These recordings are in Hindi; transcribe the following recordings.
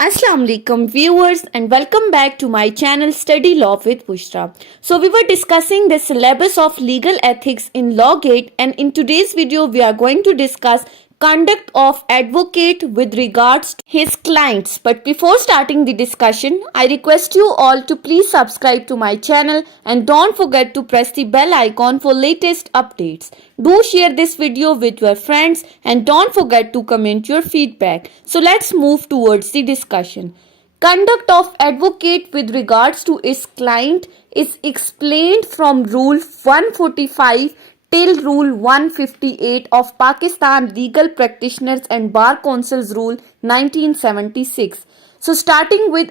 Assalamu alaikum viewers and welcome back to my channel Study Law with Bushra. So we were discussing the syllabus of legal ethics in Lawgate, and in today's video we are going to discuss conduct of advocate with regards to his clients. But before starting the discussion, I request you all to please subscribe to my channel and don't forget to press the bell icon for latest updates. Do share this video with your friends and don't forget to comment your feedback. So let's move towards the discussion. Conduct of advocate with regards to his client is explained from Rule 145 till Rule 158 of Pakistan Legal Practitioners and Bar Council's Rule 1976. So starting with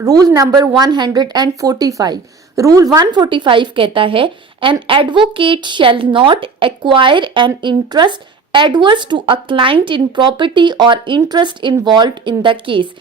rule number 145, rule 145 कहता है an advocate shall not acquire an interest adverse to a client in property और interest involved in the case.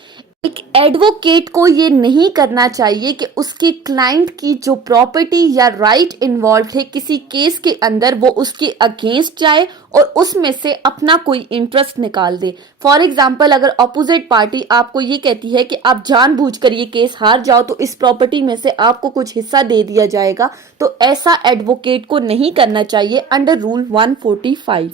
एक एडवोकेट को ये नहीं करना चाहिए कि उसके क्लाइंट की जो प्रॉपर्टी या राइट इन्वॉल्व है किसी केस के अंदर वो उसके अगेंस्ट जाए और उसमें से अपना कोई इंटरेस्ट निकाल दे। फॉर एग्जाम्पल, अगर अपोजिट पार्टी आपको ये कहती है कि आप जानबूझकर ये केस हार जाओ तो इस प्रॉपर्टी में से आपको कुछ हिस्सा दे दिया जाएगा, तो ऐसा एडवोकेट को नहीं करना चाहिए अंडर रूल 145।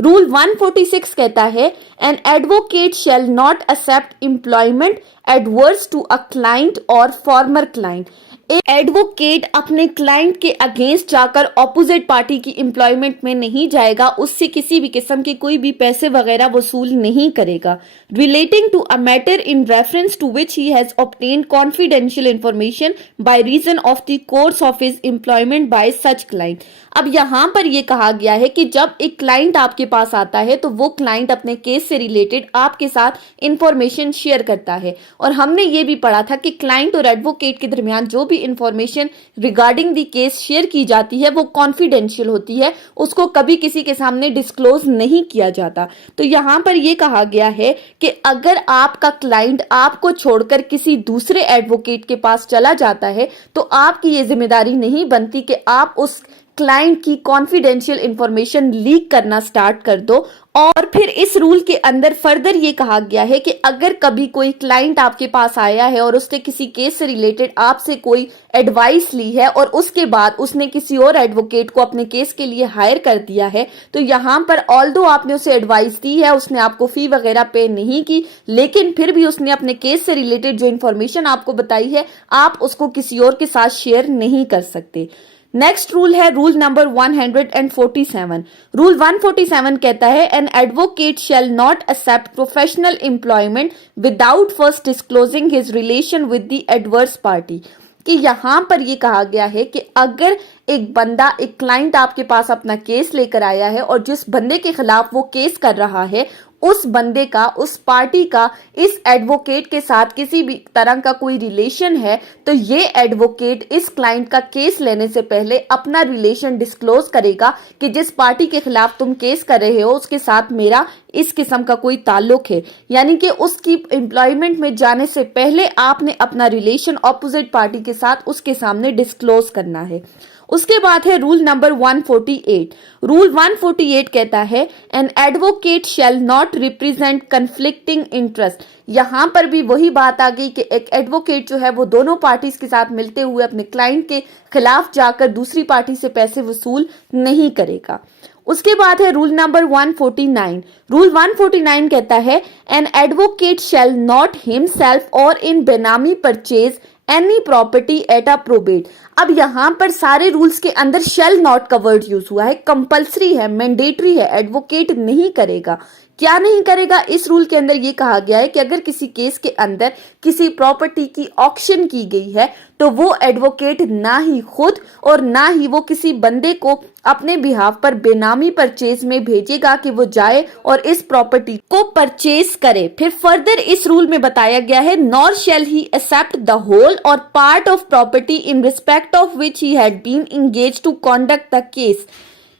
रूल 146 कहता है an advocate shall not accept employment adverse to a client और फॉर्मर क्लाइंट। एक एडवोकेट अपने क्लाइंट के अगेंस्ट जाकर ऑपोजिट पार्टी की एम्प्लॉयमेंट में नहीं जाएगा, उससे किसी भी किस्म के कोई भी पैसे वगैरह वसूल नहीं करेगा। Relating to a matter in reference to which he has obtained confidential information by reason of the course of his employment by such client. अब यहाँ पर यह कहा गया है कि जब एक क्लाइंट आपके पास आता है तो वो क्लाइंट अपने केस से रिलेटेड आपके साथ इंफॉर्मेशन शेयर करता है, और हमने ये भी पढ़ा था कि क्लाइंट और एडवोकेट के दरमियान जो भी information regarding the case share की जाती है वो कॉन्फिडेंशियल होती है, उसको कभी किसी के सामने डिस्क्लोज नहीं किया जाता। तो यहाँ पर यह कहा गया है कि अगर आपका क्लाइंट आपको छोड़कर किसी दूसरे एडवोकेट के पास चला जाता है तो आपकी ये जिम्मेदारी नहीं बनती कि आप उस क्लाइंट की कॉन्फिडेंशियल इंफॉर्मेशन लीक करना स्टार्ट कर दो। और फिर इस रूल के अंदर फर्दर ये कहा गया है कि अगर कभी कोई क्लाइंट आपके पास आया है और उसने किसी केस से रिलेटेड आपसे कोई एडवाइस ली है और उसके बाद उसने किसी और एडवोकेट को अपने केस के लिए हायर कर दिया है, तो यहाँ पर ऑल्दो आपने उसे एडवाइस दी है, उसने आपको फी वगैरह पे नहीं की, लेकिन फिर भी उसने अपने केस से रिलेटेड जो इन्फॉर्मेशन आपको बताई है आप उसको किसी और के साथ शेयर नहीं कर सकते। नेक्स्ट रूल है रूल नंबर 147। रूल 147 कहता है an advocate shall not accept professional employment without first disclosing his relation with the adverse party. कि यहाँ पर ये कहा गया है कि अगर एक बंदा, एक क्लाइंट आपके पास अपना केस लेकर आया है और जिस बंदे के खिलाफ वो केस कर रहा है उस बंदे का, उस पार्टी का इस एडवोकेट के साथ किसी भी तरह का कोई रिलेशन है, तो ये एडवोकेट इस क्लाइंट का केस लेने से पहले अपना रिलेशन डिस्क्लोज करेगा कि जिस पार्टी के खिलाफ तुम केस कर रहे हो उसके साथ मेरा इस किस्म का कोई ताल्लुक है, यानी कि उसकी एम्प्लॉयमेंट में जाने से पहले आपने अपना रिलेशन ऑपोजिट पार्टी के साथ उसके सामने डिस्क्लोज करना है। उसके बाद है रूल नंबर 148। रूल 148 कहता है an advocate shall not represent conflicting interest. यहाँ पर भी वही बात आ गई कि एक एडवोकेट जो है वो दोनों पार्टीज के साथ मिलते हुए अपने क्लाइंट के खिलाफ जाकर दूसरी पार्टी से पैसे वसूल नहीं करेगा। उसके बाद है रूल नंबर 149। रूल 149 कहता है an advocate shall not himself और इन बेनामी purchase any property at a probate. अब यहाँ पर सारे रूल्स के अंदर शेल नॉट का वर्ड यूज हुआ है, कंपल्सरी है, मैंडेटरी है, एडवोकेट नहीं करेगा। क्या नहीं करेगा? इस रूल के अंदर ये कहा गया है कि अगर किसी केस के अंदर किसी प्रॉपर्टी की ऑक्शन की गई है तो वो एडवोकेट ना ही खुद और ना ही वो किसी बंदे को अपने बिहाफ पर बेनामी परचेज में भेजेगा कि वो जाए और इस प्रॉपर्टी को परचेज करे। फिर फर्दर इस रूल में बताया गया है nor shall he accept the whole और part of property in respect of which he had been engage to conduct the case.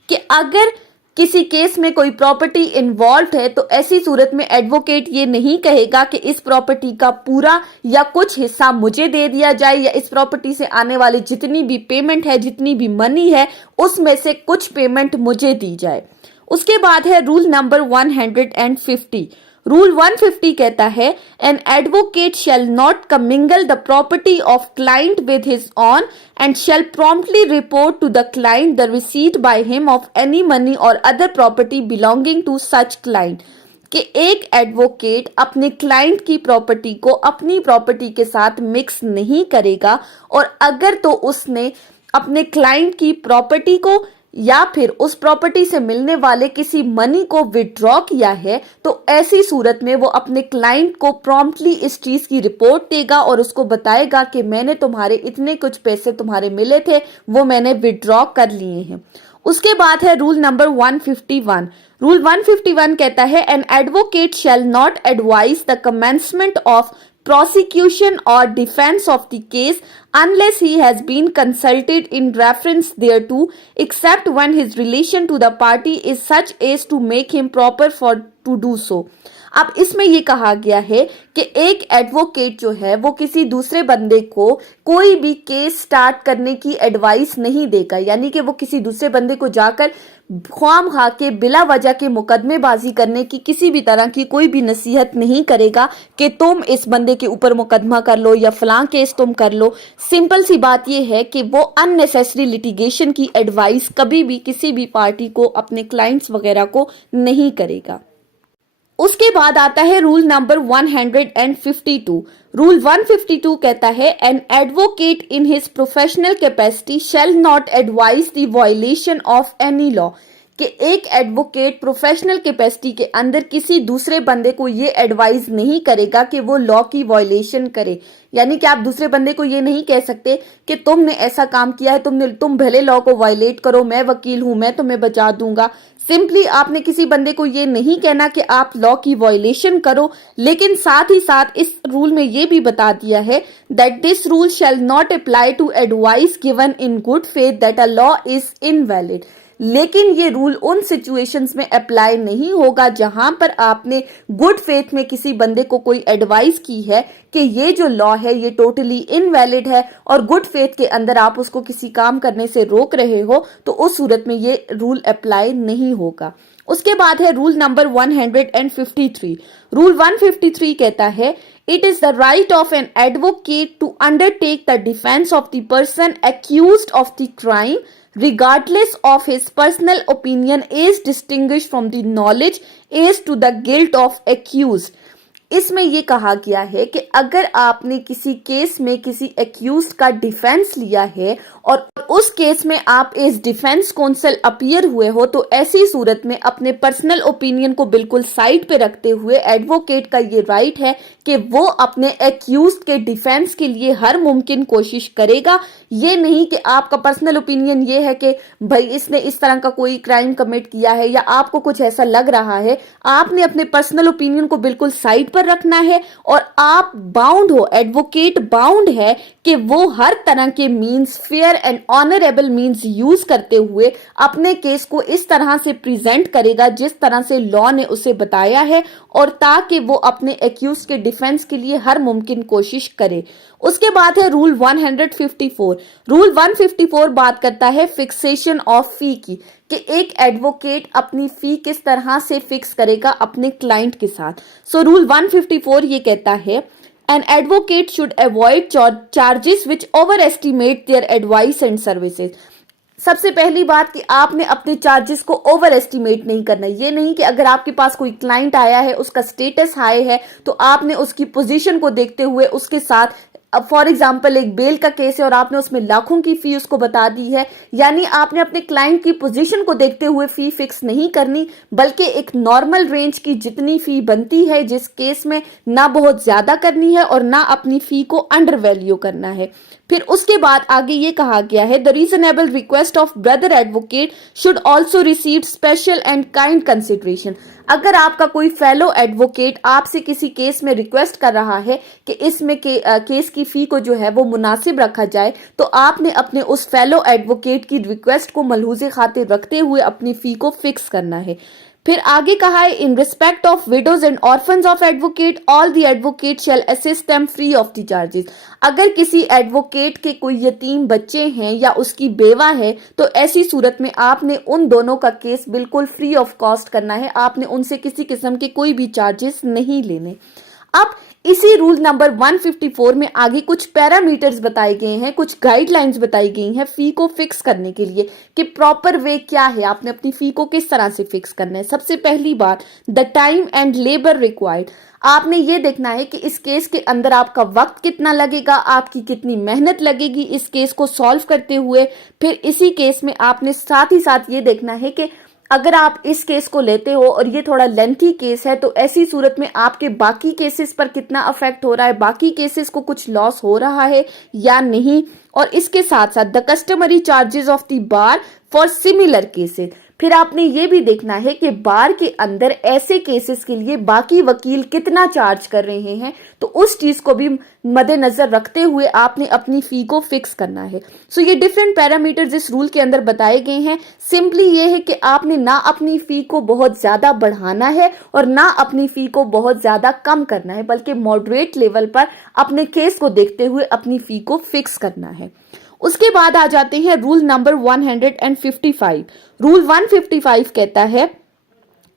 कि अगर किसी केस में कोई प्रॉपर्टी इन्वॉल्व है तो ऐसी सूरत में एडवोकेट ये नहीं कहेगा कि इस प्रॉपर्टी का पूरा या कुछ हिस्सा मुझे दे दिया जाए या इस प्रॉपर्टी से आने वाली जितनी भी पेमेंट है, जितनी भी मनी है, उसमें से कुछ पेमेंट मुझे दी जाए। उसके बाद है रूल नंबर 150। रूल 150 कहता है an advocate shall not commingle the property of client with his own and shall promptly report to the client the receipt by him of any money और other property belonging to such client. कि एक एडवोकेट अपने क्लाइंट की प्रॉपर्टी को अपनी प्रॉपर्टी के साथ मिक्स नहीं करेगा, और अगर तो उसने अपने क्लाइंट की प्रॉपर्टी को या फिर उस प्रॉपर्टी से मिलने वाले किसी मनी को विड्रॉ किया है, तो ऐसी सूरत में वो अपने क्लाइंट को प्रॉम्प्टली इस चीज की रिपोर्ट देगा और उसको बताएगा कि मैंने तुम्हारे इतने कुछ पैसे तुम्हारे मिले थे, वो मैंने विड्रॉ कर लिए हैं। उसके बाद है रूल नंबर 151। रूल 151 कहता है an advocate shall not advise the commencement of prosecution or defense of the case unless he has been consulted in reference thereto, except when his relation to the party is such as to make him proper for to do so। अब इसमें ये कहा गया है कि एक एडवोकेट जो है वो किसी दूसरे बंदे को कोई भी केस स्टार्ट करने की एडवाइस नहीं देगा, यानी कि वो किसी दूसरे बंदे को जाकर ख्वामखा के बिला वजह के मुकदमेबाजी करने की किसी भी तरह की कोई भी नसीहत नहीं करेगा कि तुम इस बंदे के ऊपर मुकदमा कर लो या फलां केस तुम कर लो। सिंपल सी बात यह है कि वो अननेसेसरी लिटिगेशन की एडवाइस कभी भी किसी भी पार्टी को, अपने क्लाइंट्स वगैरह को नहीं करेगा। उसके बाद आता है रूल नंबर 152। रूल 152 कहता है an advocate in his professional capacity shall not advise the violation of any law. कि एक एडवोकेट प्रोफेशनल कैपेसिटी के अंदर किसी दूसरे बंदे को ये एडवाइस नहीं करेगा कि वो लॉ की वायलेशन करे, यानी कि आप दूसरे बंदे को ये नहीं कह सकते कि तुमने ऐसा काम किया है, तुम भले लॉ को वायलेट करो, मैं वकील हूं, मैं तुम्हें बचा दूंगा। सिंपली आपने किसी बंदे को ये नहीं कहना कि आप लॉ की वायलेशन करो, लेकिन साथ ही साथ इस रूल में ये भी बता दिया है that this rule shall not apply to advice given in good faith that a law is invalid. लेकिन ये रूल उन सिचुएशंस में अप्लाई नहीं होगा जहां पर आपने गुड फेथ में किसी बंदे को कोई एडवाइस की है कि ये जो लॉ है ये टोटली इनवैलिड है, और गुड फेथ के अंदर आप उसको किसी काम करने से रोक रहे हो, तो उस सूरत में ये रूल अप्लाई नहीं होगा। उसके बाद है रूल नंबर 153। रूल 153 कहता है it is the right of an advocate to undertake the defence of the person accused of the crime regardless of his personal opinion is distinguished from the knowledge as to the guilt of accused। इसमें यह कहा गया है कि अगर आपने किसी केस में किसी एक्यूज्ड का डिफेंस लिया है और उस केस में आप एज डिफेंस काउंसिल अपीयर हुए हो, तो ऐसी सूरत में अपने पर्सनल ओपिनियन को बिल्कुल साइड पे रखते हुए एडवोकेट का ये राइट है कि वो अपने एक्यूज्ड के डिफेंस के लिए हर मुमकिन कोशिश करेगा। ये नहीं कि आपका पर्सनल ओपिनियन ये है कि भाई इसने इस तरह का कोई क्राइम कमिट किया है या आपको कुछ ऐसा लग रहा है, आपने अपने पर्सनल ओपिनियन को बिल्कुल साइड पर रखना है और आप बाउंड हो, एडवोकेट बाउंड है कि वो हर तरह के means, fair and honourable means use करते हुए अपने केस को इस तरह से प्रेजेंट करेगा जिस तरह से लॉ ने उसे बताया है, और ताकि वो अपने एक्यूज के डिफेंस के लिए हर मुमकिन कोशिश करे। उसके बाद है रूल 154। रूल 154 बात करता है फिक्सेशन ऑफ फी की, कि एक एडवोकेट अपनी फी किस तरह से फिक्स करेगा अपने क्लाइंट के साथ। सो रूल 154 ये कहता है An advocate should avoid charges which overestimate their advice and services। सबसे पहली बात कि आपने अपने चार्जेस को ओवर एस्टिमेट नहीं करना। ये नहीं कि अगर आपके पास कोई क्लाइंट आया है, उसका स्टेटस हाई है, तो आपने उसकी पोजीशन को देखते हुए उसके साथ, अब फॉर एग्जाम्पल एक बेल का केस है और आपने उसमें लाखों की फी उसको बता दी है, यानी आपने अपने क्लाइंट की पोजीशन को देखते हुए फी फिक्स नहीं करनी, बल्कि एक नॉर्मल रेंज की जितनी फी बनती है जिस केस में ना बहुत ज्यादा करनी है और ना अपनी फी को अंडर वैल्यू करना है। फिर उसके बाद आगे ये कहा गया है the reasonable request of brother advocate should also receive special and kind consideration. अगर आपका कोई फेलो एडवोकेट आपसे किसी केस में रिक्वेस्ट कर रहा है कि इसमें केस की फी को जो है वो मुनासिब रखा जाए, तो आपने अपने उस फेलो एडवोकेट की रिक्वेस्ट को मलहूज़े खातिर रखते हुए अपनी फी को फिक्स करना है। फिर आगे कहा है in respect of widows and orphans of advocate all the advocate shall assist them free of the charges. अगर किसी एडवोकेट के कोई यतीम बच्चे हैं या उसकी बेवा है तो ऐसी सूरत में आपने उन दोनों का केस बिल्कुल फ्री ऑफ कॉस्ट करना है, आपने उनसे किसी किस्म के कोई भी चार्जेस नहीं लेने। अब इसी रूल नंबर 154 में आगे कुछ पैरामीटर्स बताए गए हैं, कुछ गाइडलाइंस बताई गई हैं फी को फिक्स करने के लिए कि प्रॉपर वे क्या है, आपने अपनी फी को किस तरह से फिक्स करना है। सबसे पहली बात, the time and labour required. आपने ये देखना है कि इस केस के अंदर आपका वक्त कितना लगेगा, आपकी कितनी मेहनत लगेगी इस केस को सॉल्व करते हुए। फिर इसी केस में आपने साथ ही साथ ये देखना है कि अगर आप इस केस को लेते हो और ये थोड़ा लेंथी केस है तो ऐसी सूरत में आपके बाकी केसेस पर कितना अफेक्ट हो रहा है, बाकी केसेस को कुछ लॉस हो रहा है या नहीं। और इसके साथ साथ the customary charges of the bar for similar cases. फिर आपने ये भी देखना है कि बार के अंदर ऐसे केसेस के लिए बाकी वकील कितना चार्ज कर रहे हैं, तो उस चीज को भी मद्देनजर रखते हुए आपने अपनी फी को फिक्स करना है। सो ये डिफरेंट पैरामीटर्स इस रूल के अंदर बताए गए हैं। सिंपली ये है कि आपने ना अपनी फी को बहुत ज्यादा बढ़ाना है और ना अपनी फी को बहुत ज्यादा कम करना है, बल्कि मॉडरेट लेवल पर अपने केस को देखते हुए अपनी फी को फिक्स करना है। उसके बाद आ जाते हैं रूल नंबर 155। रूल 155 कहता है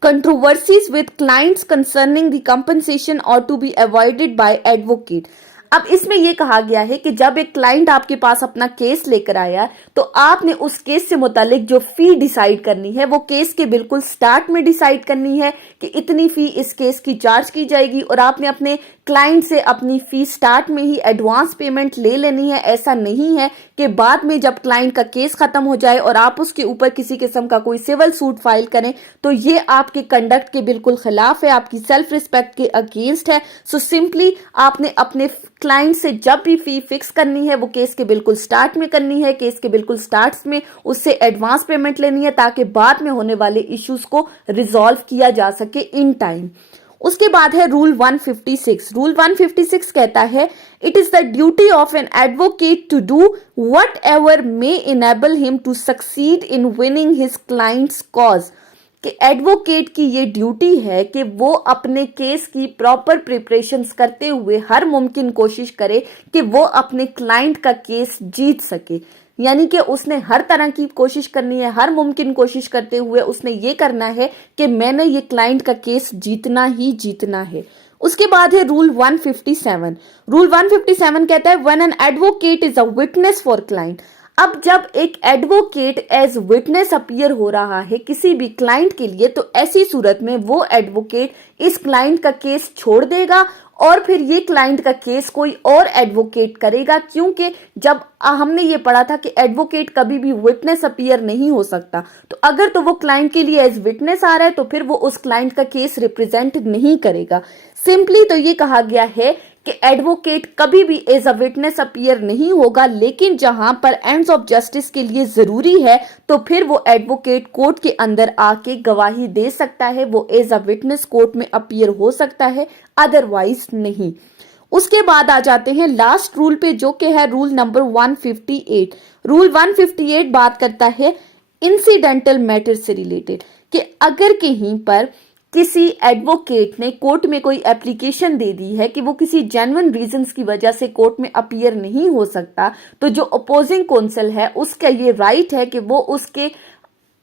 controversies with clients concerning the compensation और to be avoided by advocate. अब इसमें यह कहा गया है कि जब एक क्लाइंट आपके पास अपना केस लेकर आया तो आपने उस केस से मुतालिक जो फी डिसाइड करनी है वो केस के बिल्कुल स्टार्ट में डिसाइड करनी है कि इतनी फी इस केस की चार्ज की जाएगी, और आपने अपने क्लाइंट से अपनी फी स्टार्ट में ही एडवांस पेमेंट ले लेनी है। ऐसा नहीं है कि बाद में जब क्लाइंट का केस खत्म हो जाए और आप उसके ऊपर किसी किस्म का कोई सिविल सूट फाइल करें, तो ये आपके कंडक्ट के बिल्कुल खिलाफ है, आपकी सेल्फ रिस्पेक्ट के अगेंस्ट है। सो सिंपली आपने अपने क्लाइंट से जब भी फी फिक्स करनी है वो केस के बिल्कुल स्टार्ट में करनी है, केस के बिल्कुल स्टार्ट में उससे एडवांस पेमेंट लेनी है ताकि बाद में होने वाले इश्यूज को रिजॉल्व किया जा सके इन टाइम। उसके बाद है रूल 156। रूल 156 कहता है it is the duty of an advocate to do whatever may enable him to succeed in winning his client's cause. कि एडवोकेट की ये ड्यूटी है कि वो अपने केस की प्रॉपर प्रिपरेशंस करते हुए हर मुमकिन कोशिश करे कि वो अपने क्लाइंट का केस जीत सके। यानी कि उसने हर तरह की कोशिश करनी है, हर मुमकिन कोशिश करते हुए उसने ये करना है कि मैंने ये क्लाइंट का केस जीतना ही जीतना है। उसके बाद है रूल 157। रूल 157 कहता है when an advocate is a witness for client. अब जब एक एडवोकेट एज विटनेस अपीयर हो रहा है किसी भी क्लाइंट के लिए, तो ऐसी सूरत में वो एडवोकेट इस क्लाइंट का केस छोड़ देगा और फिर ये क्लाइंट का केस कोई और एडवोकेट करेगा, क्योंकि जब हमने ये पढ़ा था कि एडवोकेट कभी भी विटनेस अपीयर नहीं हो सकता, तो अगर तो वो क्लाइंट के लिए एज विटनेस आ रहा है तो फिर वो उस क्लाइंट का केस रिप्रेजेंट नहीं करेगा। सिंपली तो ये कहा गया है कि एडवोकेट कभी भी एज अ विटनेस अपीयर नहीं होगा, लेकिन जहां पर एंड्स ऑफ जस्टिस के लिए जरूरी है तो फिर वो एडवोकेट कोर्ट के अंदर आके गवाही दे सकता है, वो एज अ विटनेस कोर्ट में अपीयर हो सकता है, अदरवाइज नहीं। उसके बाद आ जाते हैं लास्ट रूल पे जो कि है रूल नंबर 158। रूल 158 बात करता है इंसिडेंटल मैटर से रिलेटेड कि अगर कहीं पर किसी एडवोकेट ने कोर्ट में कोई एप्लीकेशन दे दी है कि वो किसी जेन्युइन रीजंस की वजह से कोर्ट में अपीयर नहीं हो सकता, तो जो अपोजिंग काउंसिल है उसका ये राइट है कि वो उसके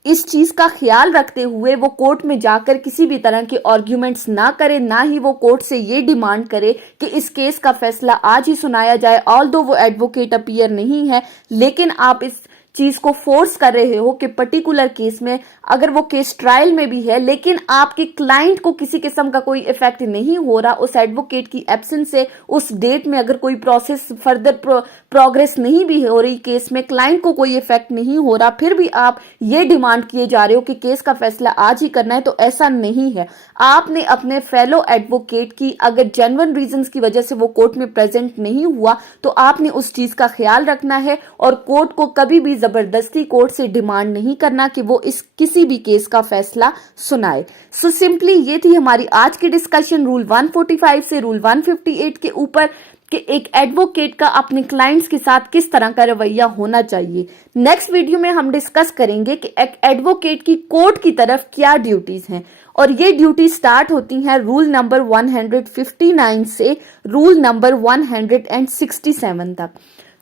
इस चीज का ख्याल रखते हुए वो कोर्ट में जाकर किसी भी तरह के आर्ग्यूमेंट्स ना करे, ना ही वो कोर्ट से ये डिमांड करे कि इस केस का फैसला आज ही सुनाया जाए। ऑल्दो वो एडवोकेट अपीयर नहीं है, लेकिन आप इस चीज को फोर्स कर रहे हो कि पर्टिकुलर केस में अगर वो केस ट्रायल में भी है लेकिन आपके क्लाइंट को किसी किस्म का कोई इफेक्ट नहीं हो रहा, उस एडवोकेट की एब्सेंस से उस डेट में अगर कोई प्रोसेस फर्दर प्रोग्रेस नहीं भी हो रही केस में, क्लाइंट को कोई इफेक्ट नहीं हो रहा, फिर भी आप ये डिमांड किए जा रहे हो कि केस का फैसला आज ही करना है, तो ऐसा नहीं है। आपने अपने फेलो एडवोकेट की अगर जेन्युइन रीजंस की वजह से वो कोर्ट में प्रेजेंट नहीं हुआ तो आपने उस चीज का ख्याल रखना है और कोर्ट को कभी भी जबरदस्ती कोर्ट से डिमांड नहीं करना कि वो इस किसी भी केस का फैसला सुनाए। सो सिंपली ये थी हमारी आज की डिस्कशन रूल 145 से रूल 158 के ऊपर। कि एक एडवोकेट का अपने क्लाइंट्स के साथ किस तरह का रवैया होना चाहिए। नेक्स्ट वीडियो में हम डिस्कस करेंगे कि एक एडवोकेट की कोर्ट की तरफ क्या ड्यूटीज हैं, और ये ड्यूटी स्टार्ट होती हैं रूल नंबर 159 से रूल नंबर 167 तक।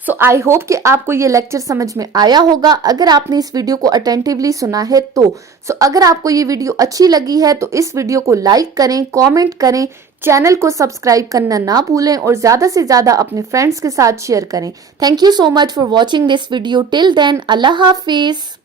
सो आई होप कि आपको ये लेक्चर समझ में आया होगा। अगर आपने इस वीडियो को अटेंटिवली सुना है तो अगर आपको ये वीडियो अच्छी लगी है तो इस वीडियो को लाइक करें, कमेंट करें, चैनल को सब्सक्राइब करना ना भूलें और ज्यादा से ज्यादा अपने फ्रेंड्स के साथ शेयर करें। Thank you so much for watching this video. Till then, अल्लाह हाफिज।